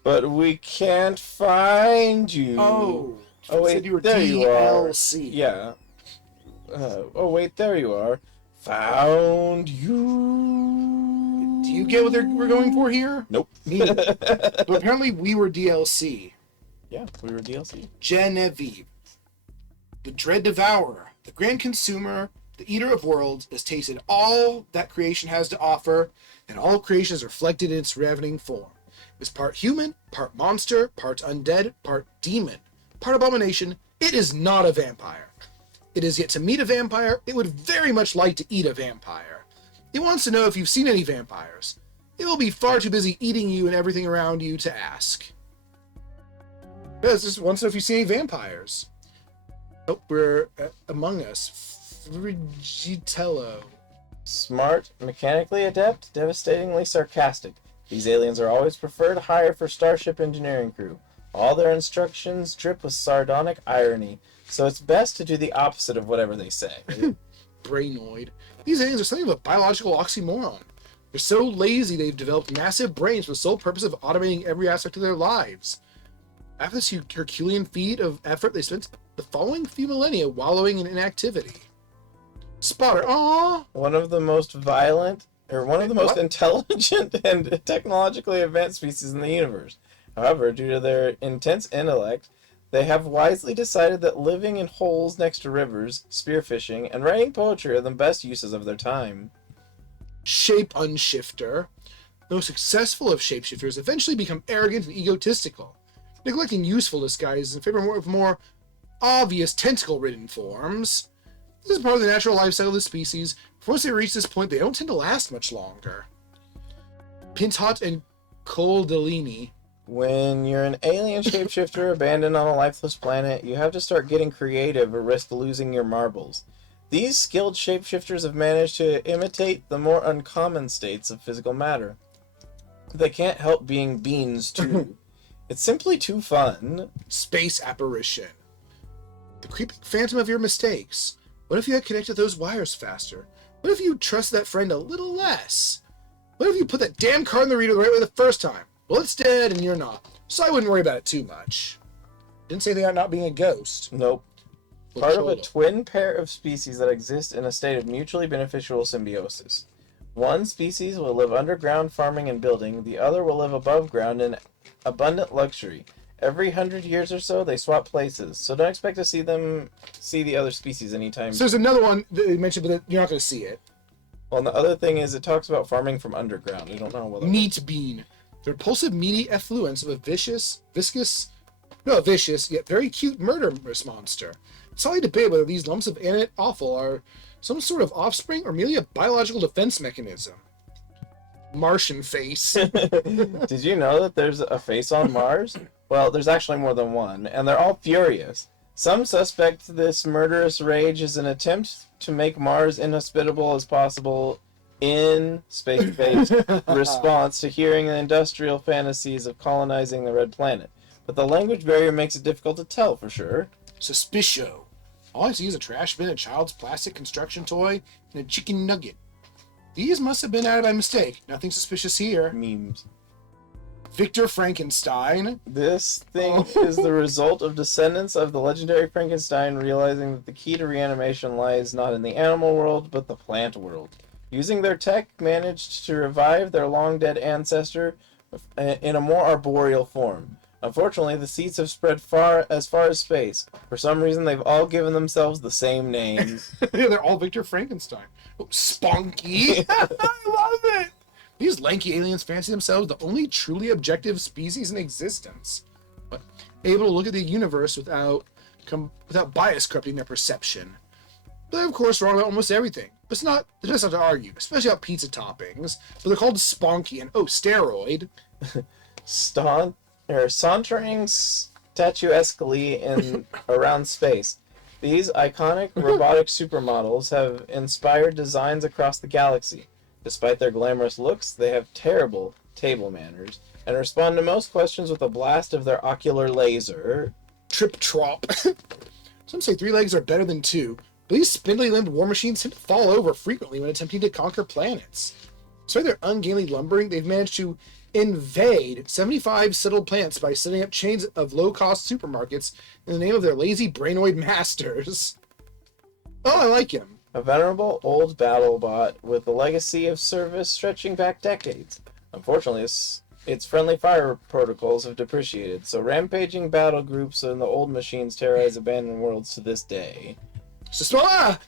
but we can't find you. Oh wait, said you were there you are. DLC. Yeah. Oh wait, there you are. Found you. Do you get what we're going for here? Nope. Neither. But apparently we were DLC. Yeah, we were DLC. Genevieve, the dread devourer, the grand consumer, the eater of worlds, has tasted all that creation has to offer, and all creation is reflected in its ravening form. It is part human, part monster, part undead, part demon, part abomination. It is not a vampire. It is yet to meet a vampire. It would very much like to eat a vampire. It wants to know if you've seen any vampires. It will be far too busy eating you and everything around you to ask. Yes, just wants to know if you see any vampires. Oh, we're Among Us. Frigitello. Smart, mechanically adept, devastatingly sarcastic. These aliens are always preferred hire for Starship engineering crew. All their instructions drip with sardonic irony, so it's best to do the opposite of whatever they say. Brainoid. These aliens are something of a biological oxymoron. They're so lazy they've developed massive brains for the sole purpose of automating every aspect of their lives. After this Herculean feat of effort, they spent the following few millennia wallowing in inactivity. Spotter. Aww. One of the most intelligent and technologically advanced species in the universe. However, due to their intense intellect, they have wisely decided that living in holes next to rivers, spearfishing, and writing poetry are the best uses of their time. Shape Unshifter. The most successful of shapeshifters eventually become arrogant and egotistical, neglecting useful disguises in favor of more obvious tentacle-ridden forms. This is part of the natural lifestyle of the species. Once they reach this point, they don't tend to last much longer. Pintot and Coldellini. When you're an alien shapeshifter abandoned on a lifeless planet, you have to start getting creative or risk losing your marbles. These skilled shapeshifters have managed to imitate the more uncommon states of physical matter. They can't help being beans, too. It's simply too fun. Space Apparition. The creeping phantom of your mistakes. What if you had connected those wires faster? What if you trusted that friend a little less? What if you put that damn card in the reader the right way the first time? Well, it's dead and you're not, so I wouldn't worry about it too much. Didn't say they're not being a ghost. Nope. Or Part of a cholo. twin pair of species that exist in a state of mutually beneficial symbiosis. One species will live underground farming and building, the other will live above ground in abundant luxury. Every 100 years or so, they swap places, so don't expect to see the other species anytime. So there's another one that they mentioned, but you're not going to see it. Well, and the other thing is it talks about farming from underground. I don't know what that Meat bean. The repulsive, meaty effluence of a vicious, yet very cute murderous monster. It's highly debated whether these lumps of animate offal are some sort of offspring or merely a biological defense mechanism. Martian face. Did you know that there's a face on Mars? Well, there's actually more than one, and they're all furious. Some suspect this murderous rage is an attempt to make Mars inhospitable as possible in space-based response to hearing the industrial fantasies of colonizing the Red Planet. But the language barrier makes it difficult to tell for sure. Suspicio. All I see is a trash bin, a child's plastic construction toy, and a chicken nugget. These must have been added by mistake. Nothing suspicious here. Memes. Victor Frankenstein. This thing is the result of descendants of the legendary Frankenstein realizing that the key to reanimation lies not in the animal world, but the plant world. Using their tech, managed to revive their long-dead ancestor in a more arboreal form. Unfortunately, the seeds have spread far as space. For some reason, they've all given themselves the same name. Yeah, they're all Victor Frankenstein. Oh, Spunky. I love it. These lanky aliens fancy themselves the only truly objective species in existence, but able to look at the universe without bias corrupting their perception. They're of course wrong about almost everything. But it's not just not to argue, especially about pizza toppings. But they're called Spunky and steroid. Sauntering statuesquely in around space. These iconic robotic supermodels have inspired designs across the galaxy. Despite their glamorous looks, they have terrible table manners and respond to most questions with a blast of their ocular laser. Trip trop. Some say 3 legs are better than 2, but these spindly-limbed war machines tend to fall over frequently when attempting to conquer planets. Despite their ungainly lumbering, they've managed to invade 75 settled planets by setting up chains of low-cost supermarkets in the name of their lazy brainoid masters. Oh, I like him. A venerable old battle bot with a legacy of service stretching back decades. Unfortunately, its friendly fire protocols have depreciated, so rampaging battle groups and the old machines terrorize abandoned worlds to this day. Suspicious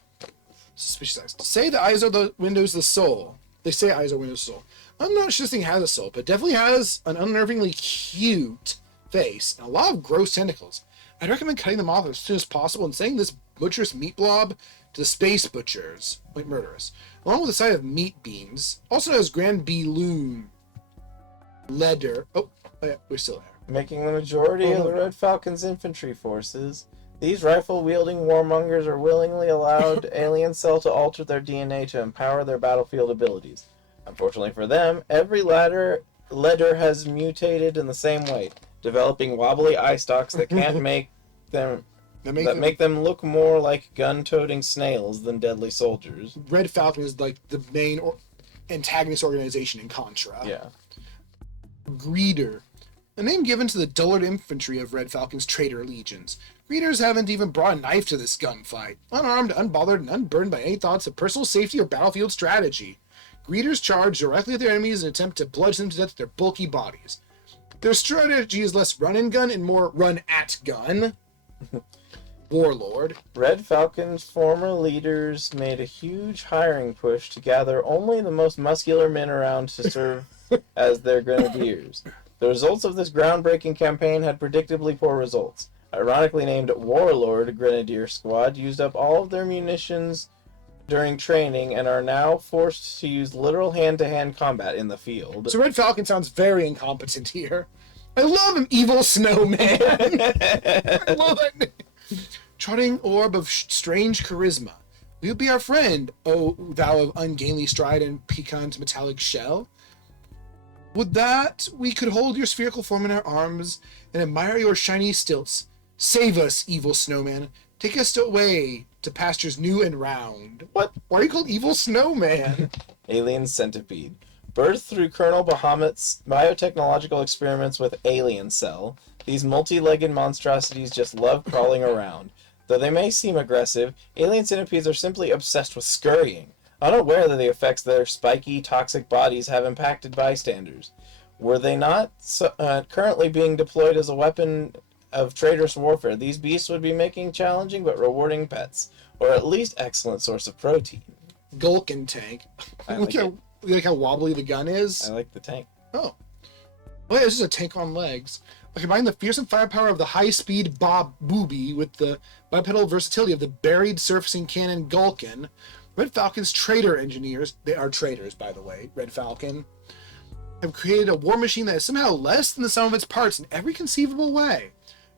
eyes. Say the eyes are the windows of the soul. They say eyes are windows of the soul. I'm not sure this thing has a soul, but it definitely has an unnervingly cute face and a lot of gross tentacles. I'd recommend cutting them off as soon as possible and sending this butcherous meat blob to the space butchers, like murderous, along with a side of meat beans, also known as Grand Beloon. Leather. Oh yeah, we're still there. Making the majority of the Red Falcon's infantry forces, these rifle-wielding warmongers are willingly allowed alien cell to alter their DNA to empower their battlefield abilities. Unfortunately for them, every leader has mutated in the same way, developing wobbly eye stalks that can't make them make them look more like gun-toting snails than deadly soldiers. Red Falcon is like the main antagonist organization in Contra. Yeah. Greeter. A name given to the dullard infantry of Red Falcon's traitor legions. Greeters haven't even brought a knife to this gunfight. Unarmed, unbothered, and unburdened by any thoughts of personal safety or battlefield strategy. Greeters charge directly at their enemies in an attempt to bludgeon them to death with their bulky bodies. Their strategy is less run-and-gun and more run-at-gun. Warlord. Red Falcon's former leaders made a huge hiring push to gather only the most muscular men around to serve as their grenadiers. The results of this groundbreaking campaign had predictably poor results. Ironically named Warlord Grenadier Squad used up all of their munitions during training and are now forced to use literal hand-to-hand combat in the field. So Red Falcon sounds very incompetent here. I love him, evil snowman. I love that name. Trotting orb of strange charisma. Will you be our friend, O thou of ungainly stride and piquant metallic shell? Would that we could hold your spherical form in our arms and admire your shiny stilts. Save us, evil snowman. Take us away to pastures new and round. What? Why are you called evil snowman? Alien Centipede. Birthed through Colonel Bahamut's biotechnological experiments with Alien Cell, These multi-legged monstrosities just love crawling around. Though they may seem aggressive, alien centipedes are simply obsessed with scurrying, unaware that the effects their spiky, toxic bodies have impacted bystanders. Were they not currently being deployed as a weapon of traitorous warfare, these beasts would be making challenging but rewarding pets, or at least excellent source of protein. Gulkin tank. I like it. You like how wobbly the gun is? I like the tank. Oh. Oh yeah, this is a tank on legs. By combining the fearsome firepower of the high-speed Bob Booby with the bipedal versatility of the buried surfacing cannon Gulkin, Red Falcon's traitor engineers, they are traitors by the way, Red Falcon, have created a war machine that is somehow less than the sum of its parts in every conceivable way.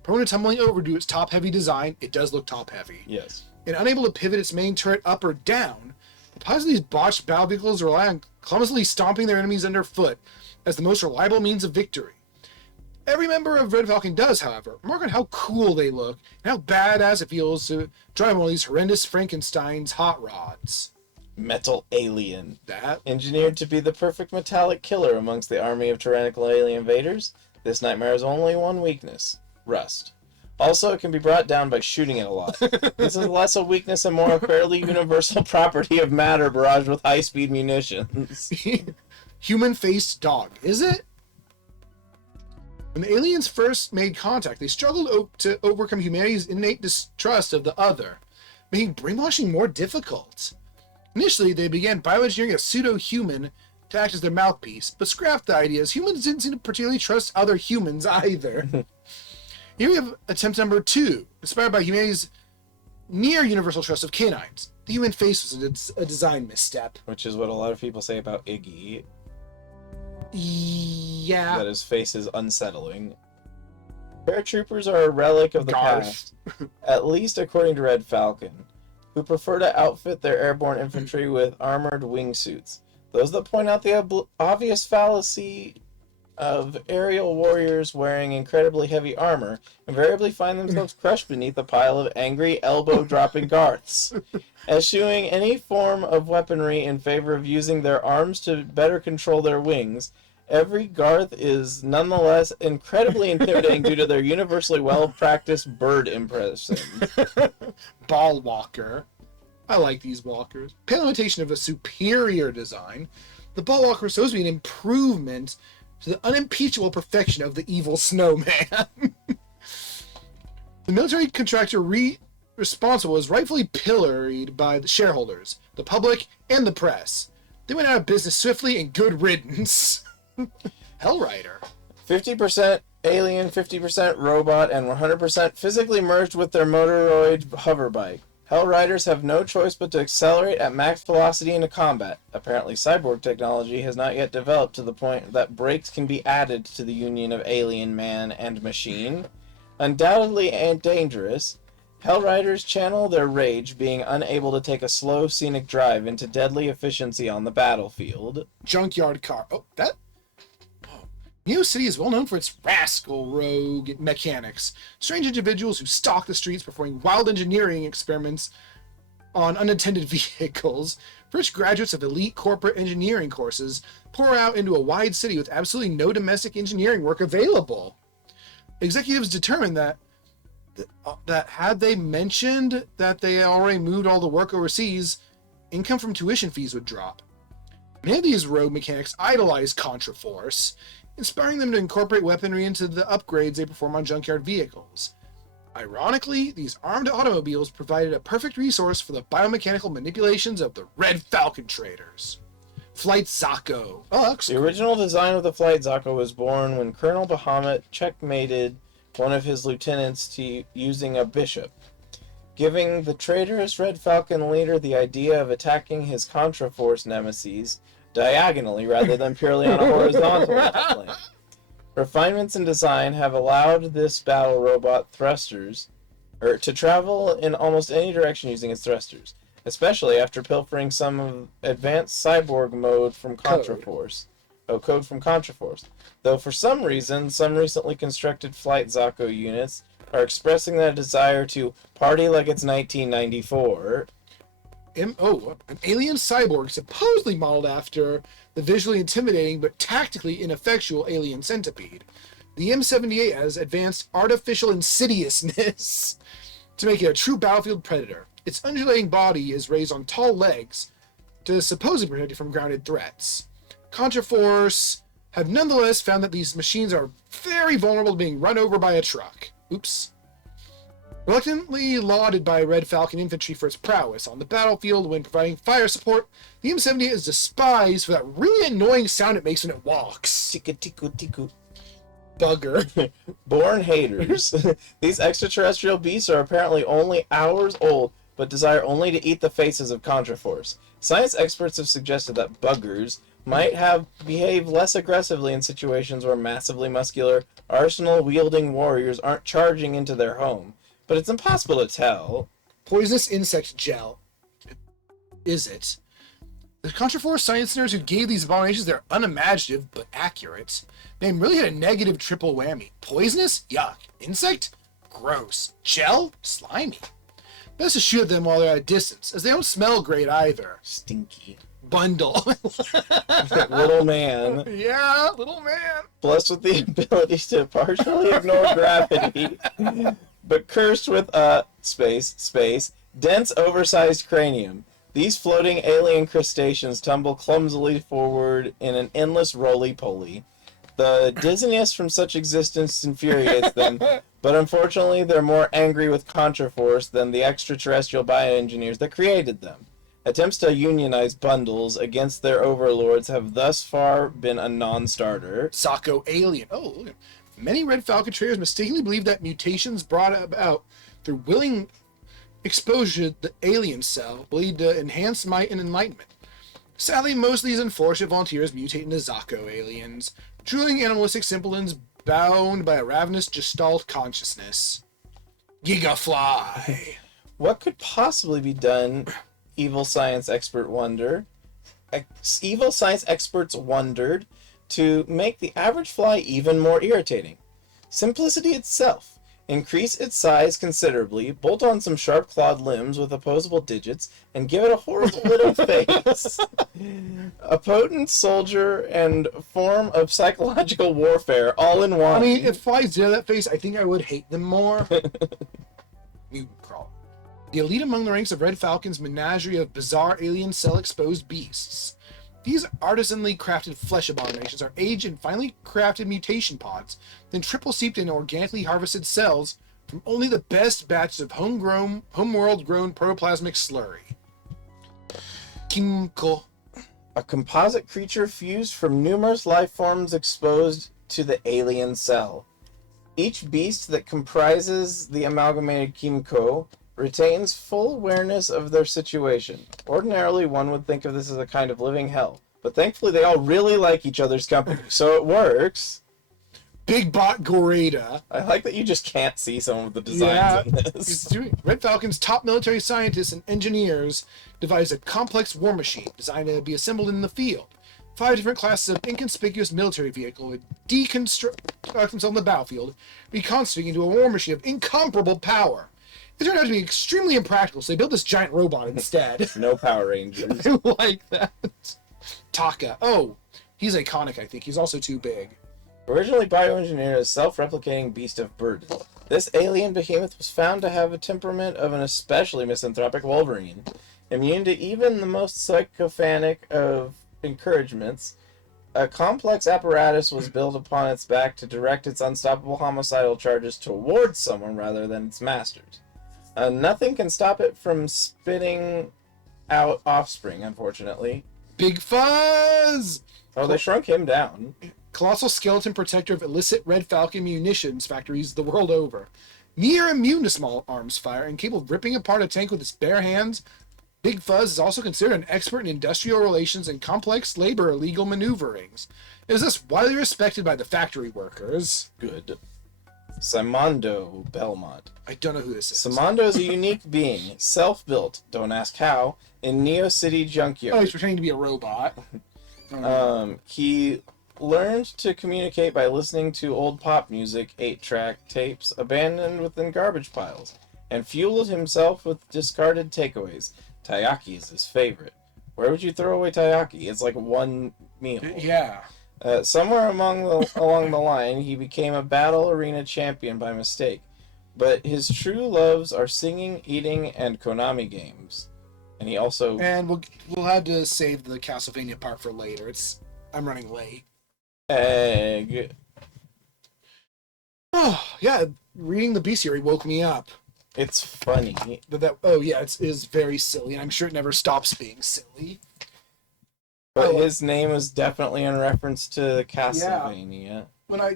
Prone to tumbling over due to its top-heavy design, it does look top-heavy. Yes. And unable to pivot its main turret up or down, the pilots of these botched battle vehicles rely on clumsily stomping their enemies underfoot as the most reliable means of victory. Every member of Red Falcon does, however, remark on how cool they look and how badass it feels to drive one of these horrendous Frankenstein's hot rods. Metal alien. That? Engineered to be the perfect metallic killer amongst the army of tyrannical alien invaders, this nightmare has only one weakness: rust. Also, it can be brought down by shooting it a lot. This is less a weakness and more a fairly universal property of matter barraged with high-speed munitions. Human-faced dog, is it? When the aliens first made contact, they struggled to overcome humanity's innate distrust of the other, making brainwashing more difficult. Initially, they began bioengineering a pseudo-human to act as their mouthpiece, but scrapped the idea as humans didn't seem to particularly trust other humans either. Here we have attempt number 2, inspired by humanity's near-universal trust of canines. The human face was a design misstep. Which is what a lot of people say about Iggy. Yeah. That his face is unsettling. Paratroopers are a relic of the past, at least according to Red Falcon, who prefer to outfit their airborne infantry with armored wingsuits. Those that point out the obvious fallacy of aerial warriors wearing incredibly heavy armor invariably find themselves crushed beneath a pile of angry, elbow-dropping Garths. Eschewing any form of weaponry in favor of using their arms to better control their wings, every Garth is nonetheless incredibly intimidating due to their universally well-practiced bird impressions. Ball walker. I like these walkers. Pale imitation of a superior design, the ball walker is supposed to be an improvement to the unimpeachable perfection of the evil snowman. The military contractor responsible is rightfully pilloried by the shareholders, the public, and the press. They went out of business swiftly and good riddance. Hellrider. 50% alien, 50% robot, and 100% physically merged with their motoroid hoverbike. Hellriders have no choice but to accelerate at max velocity into combat. Apparently, cyborg technology has not yet developed to the point that brakes can be added to the union of alien, man, and machine. Undoubtedly dangerous, Hellriders channel their rage, being unable to take a slow, scenic drive into deadly efficiency on the battlefield. Junkyard car. Oh, that... Neo City is well known for its rascal rogue mechanics, strange individuals who stalk the streets performing wild engineering experiments on unattended vehicles. Rich graduates of elite corporate engineering courses pour out into a wide city with absolutely no domestic engineering work available. Executives determined that had they mentioned that they already moved all the work overseas, income from tuition fees would drop. Many of these rogue mechanics idolize Contraforce, inspiring them to incorporate weaponry into the upgrades they perform on junkyard vehicles. Ironically, these armed automobiles provided a perfect resource for the biomechanical manipulations of the Red Falcon traders. Flight Zocco. Oh, the original design of the Flight Zocco was born when Colonel Bahamut checkmated one of his lieutenants using a bishop, giving the traitorous Red Falcon leader the idea of attacking his Contraforce nemesis diagonally rather than purely on a horizontal plane. Refinements in design have allowed this battle robot to travel in almost any direction using its thrusters, especially after pilfering some of advanced cyborg mode from Contraforce. Code from Contraforce. Though for some reason, some recently constructed Flight Zocco units are expressing their desire to party like it's 1994. An alien cyborg supposedly modeled after the visually intimidating but tactically ineffectual alien centipede. the M78 has advanced artificial insidiousness to make it a true battlefield predator. Its undulating body is raised on tall legs to supposedly protect it from grounded threats. Contraforce have nonetheless found that these machines are very vulnerable to being run over by a truck. Oops. Reluctantly lauded by Red Falcon infantry for its prowess on the battlefield when providing fire support, the M78 is despised for that really annoying sound it makes when it walks. Tiku tiku tiku. Bugger. Born haters. These extraterrestrial beasts are apparently only hours old, but desire only to eat the faces of Contraforce. Science experts have suggested that buggers might behave less aggressively in situations where massively muscular, arsenal-wielding warriors aren't charging into their home. But it's impossible to tell. Poisonous insect gel. Is it? The Contraforce science nerds who gave these abominations their unimaginative but accurate name really had a negative triple whammy. Poisonous? Yuck. Insect? Gross. Gel? Slimy. Best to shoot at them while they're at a distance, as they don't smell great either. Stinky. Bundle. Little man. Yeah, little man. Blessed with the ability to partially ignore gravity, but cursed with a dense, oversized cranium. These floating alien crustaceans tumble clumsily forward in an endless roly-poly. The dizziness from such existence infuriates them, but unfortunately they're more angry with Contraforce than the extraterrestrial bioengineers that created them. Attempts to unionize bundles against their overlords have thus far been a non-starter. Socko alien. Oh, look. Many Red Falcon traders mistakenly believe that mutations brought about through willing exposure to the alien cell will lead to enhanced might and enlightenment. Sadly, most of these unfortunate volunteers mutate into Zocko aliens, drooling animalistic simpletons bound by a ravenous gestalt consciousness. Gigafly. What could possibly be done, evil science experts wondered, to make the average fly even more irritating. Simplicity itself. Increase its size considerably, bolt on some sharp-clawed limbs with opposable digits, and give it a horrible little face. A potent soldier and form of psychological warfare all in one. I mean, if flies did have that face, I think I would hate them more. Mutant crawl. The elite among the ranks of Red Falcon's menagerie of bizarre alien cell-exposed beasts. These artisanally crafted flesh abominations are aged in finely crafted mutation pods, then triple-seeped in organically harvested cells from only the best batches of homeworld-grown protoplasmic slurry. Kimko. A composite creature fused from numerous life forms exposed to the alien cell. Each beast that comprises the amalgamated Kimko retains full awareness of their situation. Ordinarily, one would think of this as a kind of living hell, but thankfully they all really like each other's company, so it works. Big Bot Gorada. I like that you just can't see some of the designs in this. Red Falcon's top military scientists and engineers devised a complex war machine designed to be assembled in the field. 5 different classes of inconspicuous military vehicle would deconstruct themselves on the battlefield, reconstituting into a war machine of incomparable power. It turned out to be extremely impractical, so they built this giant robot instead. No Power Rangers. I like that. Taka. Oh, he's iconic, I think. He's also too big. Originally bioengineered as self-replicating beast of burden, this alien behemoth was found to have a temperament of an especially misanthropic Wolverine. Immune to even the most sycophantic of encouragements, a complex apparatus was built upon its back to direct its unstoppable homicidal charges towards someone rather than its masters. Nothing can stop it from spitting out offspring, unfortunately. Big Fuzz! Oh, they shrunk him down. Colossal skeleton protector of illicit Red Falcon munitions factories the world over. Near immune to small arms fire and capable of ripping apart a tank with its bare hands, Big Fuzz is also considered an expert in industrial relations and complex labor illegal maneuverings. It is thus widely respected by the factory workers. Good. Simondo Belmont. I don't know who this is. Simondo is a unique being, self-built, don't ask how, in Neo City Junkyard. Oh, he's pretending to be a robot. He learned to communicate by listening to old pop music 8-track tapes abandoned within garbage piles, and fueled himself with discarded takeaways. Taiyaki is his favorite. Where would you throw away taiyaki? It's like one meal. Yeah. Somewhere along the line, he became a battle arena champion by mistake. But his true loves are singing, eating, and Konami games. And he also... And we'll have to save the Castlevania part for later. I'm running late. Egg. Oh, yeah, reading the Bestiary woke me up. It's funny. It is very silly, and I'm sure it never stops being silly. But his name is definitely in reference to Castlevania.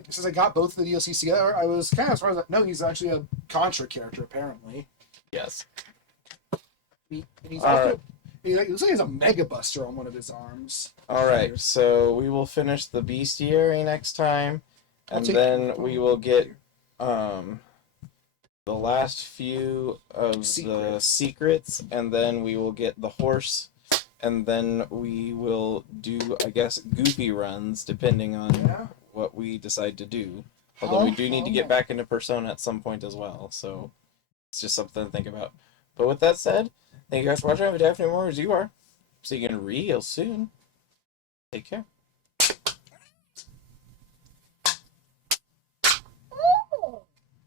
Since I got both of the DLCs together, I was kind of surprised. No, he's actually a Contra character, apparently. Yes. He's also... He looks like he has a Mega Buster on one of his arms. Alright, so we will finish the Bestiary next time, and then we will get the last few of the secrets, and then we will get the horse, and then we will do, I guess, goofy runs, depending on what we decide to do. Although we do need to get back into Persona at some point as well, so it's just something to think about. But with that said, thank you guys for watching. If you have any more as you are, see you again real soon. Take care.